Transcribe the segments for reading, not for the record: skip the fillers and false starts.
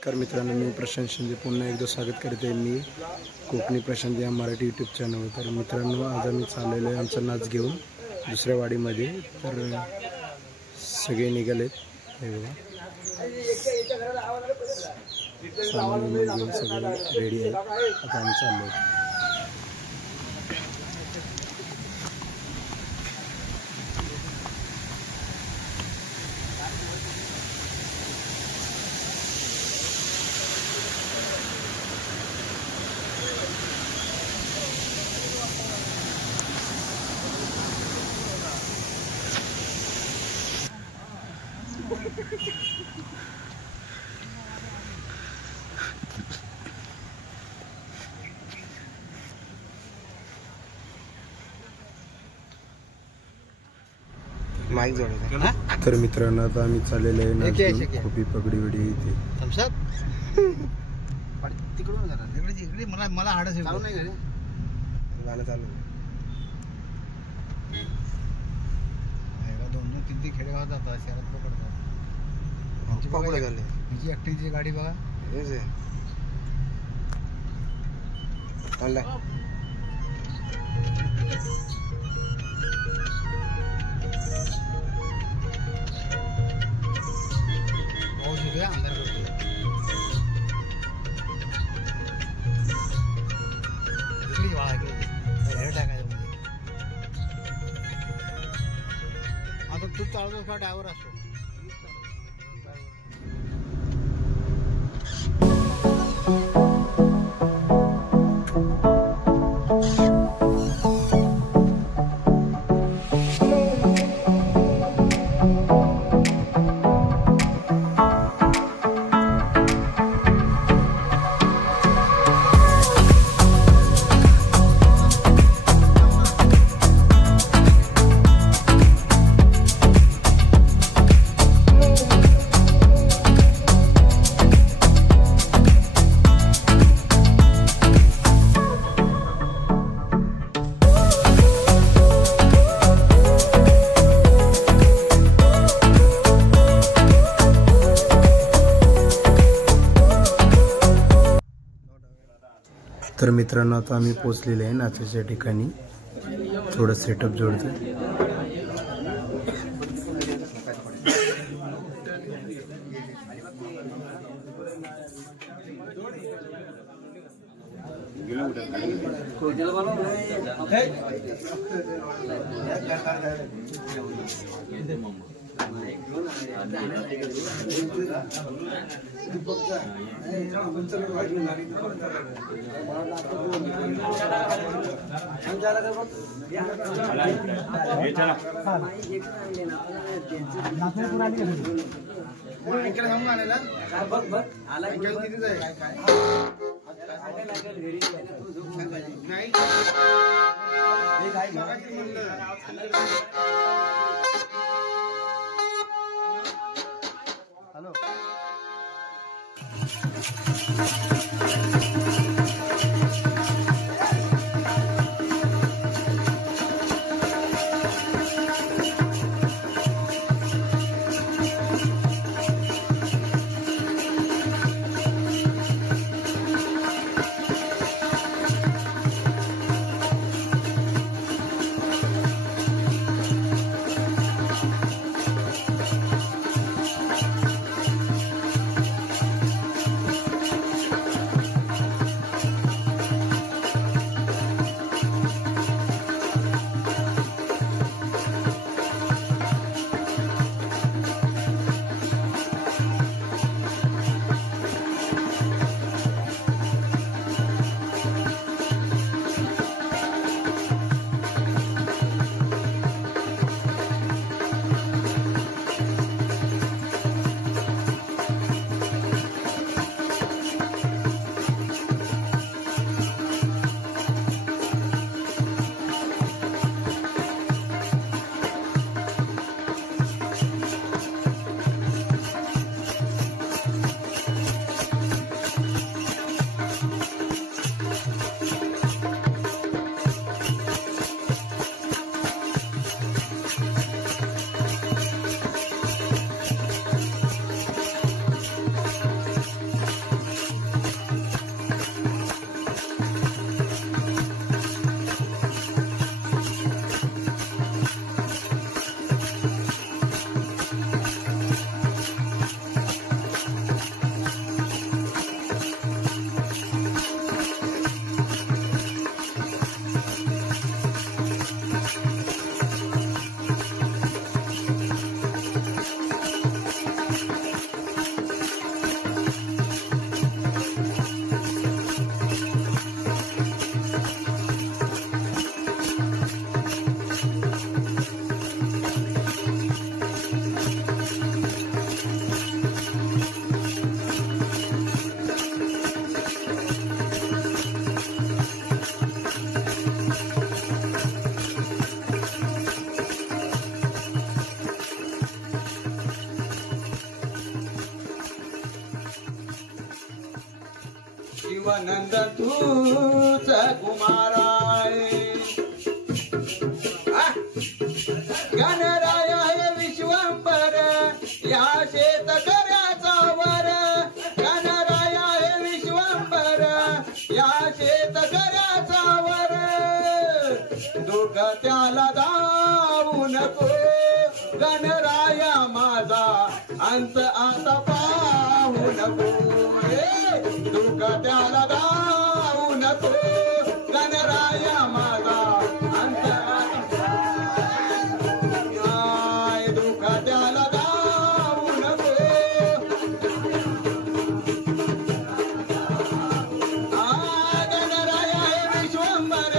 नमस्कार मित्रांनो, मी प्रशांत शिंदे पुन्हा एकदा स्वागत करते मी कोकणी प्रशांत या मराठी यूट्यूब चॅनलवर। तर मित्रांनो, आज आम्ही चाललेलो आहे आमचा नाच घेऊन दुसऱ्या वाडीमध्ये। तर सगळे निघालेत, हे बघा सामान घेऊन सगळे रेडी आहेत। आता आम्ही चाललो। माईक जोडायचा। तर मित्रांनो, आता आम्ही चाललेलो आहे खोपी पगडी वडी इथे। तिकडून जरा इकडे मला हाडच चालू नाही घरी गाणं चालू आहे। 2-3 खेडेगावात जातात, शहरात पकडतात। पकडे झाले हिची एकटीची गाडी बघा, हेच आहे चाललाय। अंधार करतो इकडे वाळा टाकायचं म्हणजे। आता तू चालवतो का ड्रायव्हर असतो? तर मित्रांनो, आता आम्ही पोहोचलेले आहे नाचाच्या ठिकाणी। थोडं सेटअप जोडतो। शिवानंद तूच कुमाराय गणराय हे विश्वंभर या शेतकऱ्याचा वर गणराय हे विश्वंभर या शेतकऱ्याचा वर दुःख त्याला दावू नको गणराया माझा अंत आता पाहू नको दुःख त्याला दावू नको गणराया माझा अंत दुःख त्याला दावू नको गणराया हे विश्वंभर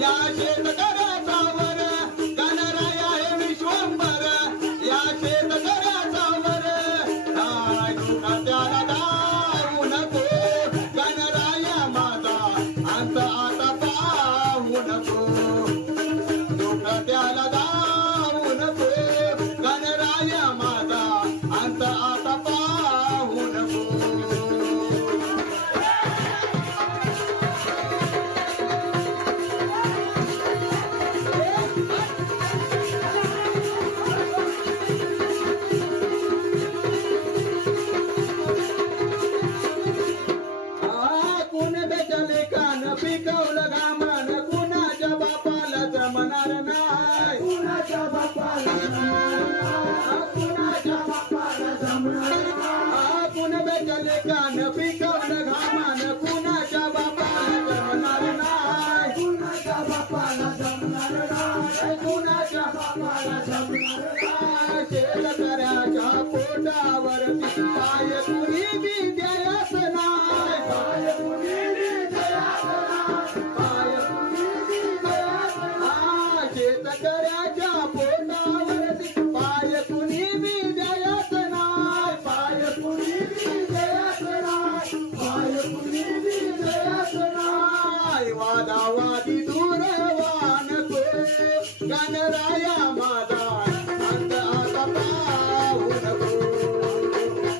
या शेतकऱ्याचा वर गणराया हे विश्वंभर या शेतकऱ्याचा वर दुःख त्याला दावू नको गणराया माझा अंत आता पाहू नको दुःख त्याला दावू नको गणराया माझा अंत आता पाहू नको कुण बेचले कान पिकवलं घामण कुणाच्या बापाला जमणार नाही कुणाच्या बापाला कुण बेचले कान पिकवलं घामण कुणाच्या बापाला जमणार नाही कुणाच्या बापाला जमणार नाही कुणाच्या बापाला जमणार नाही शेतकऱ्याच्या पोटावरती पाय कुणी बी द्यायच नाही पाय कुणी बी द्यायच नाही पाय कुणी बी द्यायच नाही शेतकऱ्याच्या पोटावरती पाय कुणी बी द्यायच नाही पाय कुणी बी द्यायच नाही पाय कुणी बी द्यायच नाही वादावादी दूरवा नको गणराया माझा अंत आता पाहू नको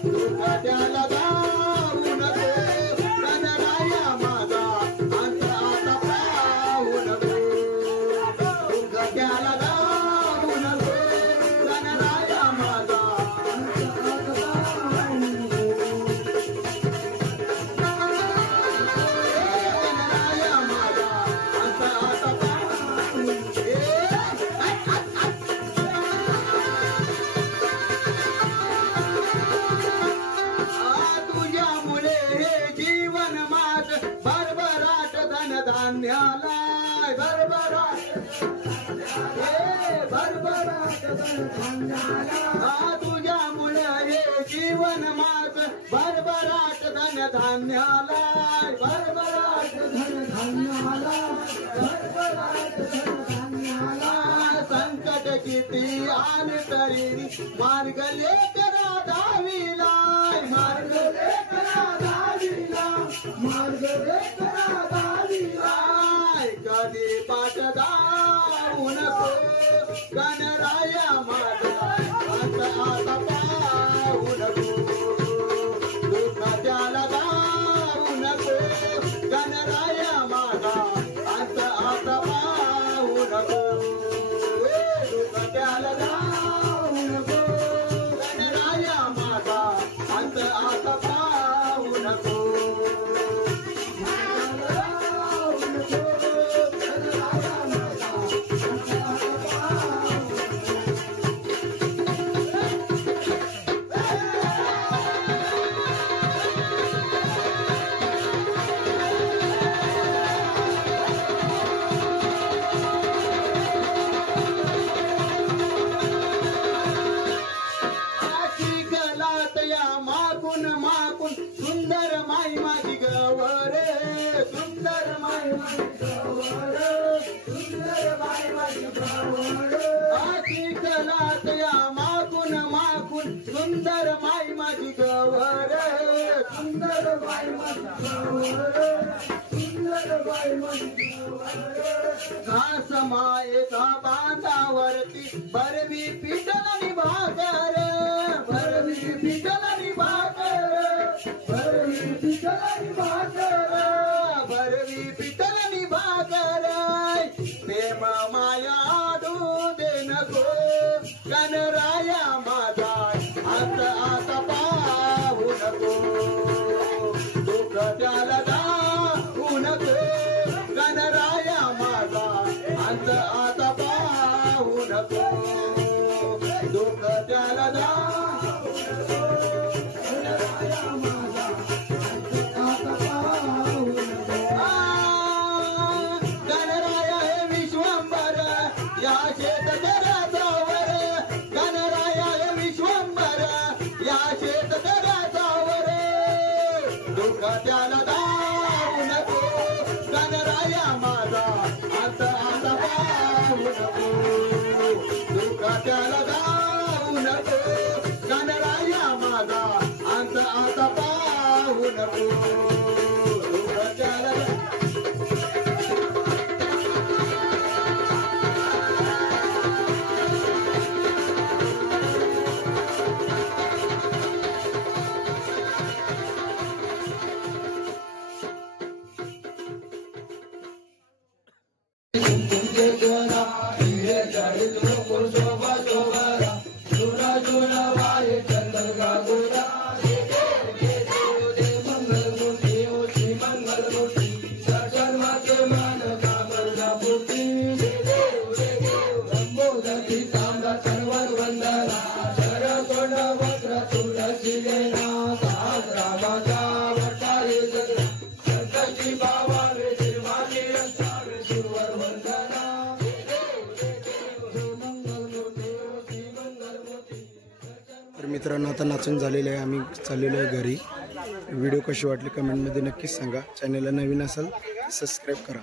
दुःख त्याला दावू नको गणराया माझा अंत आता पाहू नको दुःख त्याला दावू नको गणराया माझा अंत आता पाहू नको गणराया माझा अंत आता पाहू नको तुझ्यामुळे हे जीवन माझ भरभराट धनधान्याला भरभराट भरभराट धनधान्याला तुझ्यामुळे हे जीवन माझ भरभराट धनधान्याला भरभराट धनधान्याला भरभराट धनधान्याला संकट किती आले तरी मार्ग लेकरा धावीला मार्ग लेकरा धावीला मार्ग लेकरा धावीला कधी पाठ दावू नको गणराया माझा अंत आता पाहू नको दुःख त्याला दावू नको गणराया माझा अंत आता पाहू नको दुःख त्याला दावू नको गणराया माझा अंत आता पाहू नको मागून मागून सुंदर माई माझी गवरे सुंदर माई माझी गवरे सुंदर माई माझी गवरे आशी कलात या मागून मागून सुंदर माई माझी गवरे सुंदर माई माझी गवरे सुंदर माई माझी गवरे घास मायेचा बांधावरती बरवी पिटल भाकर बरवी पिटल भाकर बरवी पिटल भाकर त्याला दाऊ नको गणराया माझा अंत आता पाहू नको दुःख त्याला दाऊ नको गणराया माझा अंत आता पाहू नको गणराया हे विश्वंभर या शेतकऱ्याचा वर गणराया हे विश्वंभर या शेतकऱ्याचा वर दुःख त्याला दाऊ नको गणराया माझा अंत आता पाहू नको दुःख त्याला दाऊ नको गणराया माझा अंत आता पाहू नको दुःख त्याला तर मित्रांनो आता नाचून झालेले आहे, आम्ही चाललेलो आहे घरी. व्हिडिओ कशी वाटली कमेंटमध्ये नक्कीच सांगा. चॅनलला नवीन असाल सबस्क्राईब करा.